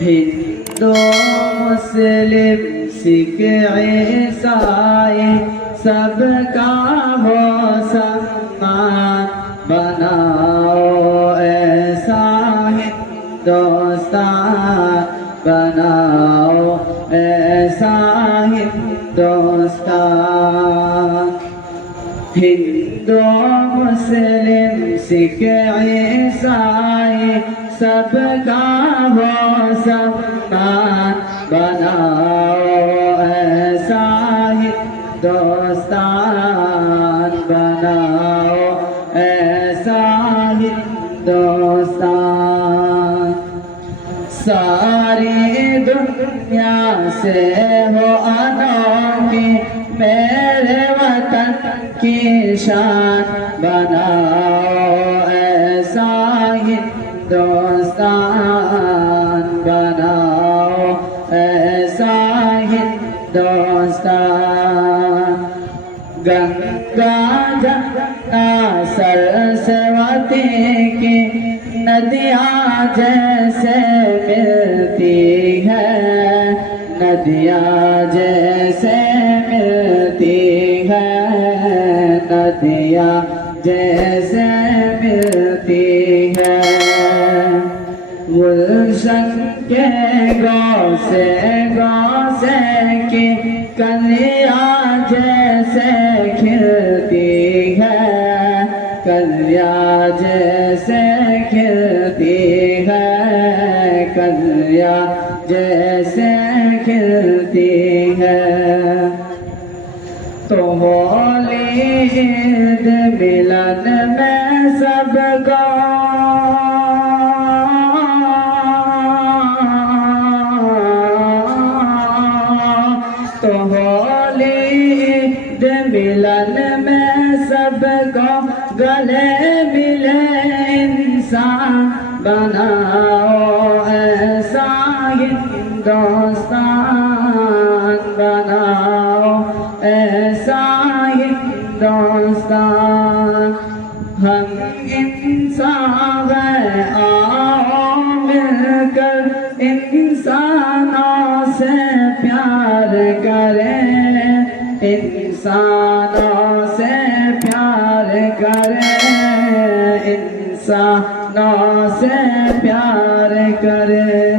हिंदू मुस्लिम सिख ईसाई सबका हो सम्मान बनाओ ऐसा हिंदुस्तान बनाओ ऐसा हिंदुस्तान। हिंदू मुस्लिम सिख ईसाई सबका हो सम्मान बनाओ ऐसा हिंदुस्तान बनाओ ऐसा हिंदुस्तान। सारी दुनिया से हो अनोखी मेरे वतन की शान बनाओ ऐसा हिंदुस्तान बनाओ ऐसा हिंदुस्तान। गंगा जमुना सरस्वती की नदियाँ जैसे मिलती है, नदियाँ जैसे मिलती है, नदियाँ जैसे मिलती है। गुलशन के गाँव से की कलियाँ जैसे खिलती है, कलियाँ जैसे खिलती है, कलियाँ जैसे खिलती है। तो होली ईद मिलन में सबको तो होली ईद मिलन में सबको गले मिले इंसान बनाओ ऐसा हिंदुस्तान बनाओ ऐसा हिंदुस्तान। हम इंसान हैं आओ मिलकर इंसानों से प्यार करें, इंसानों से प्यार करें, इंसानों से प्यार करें।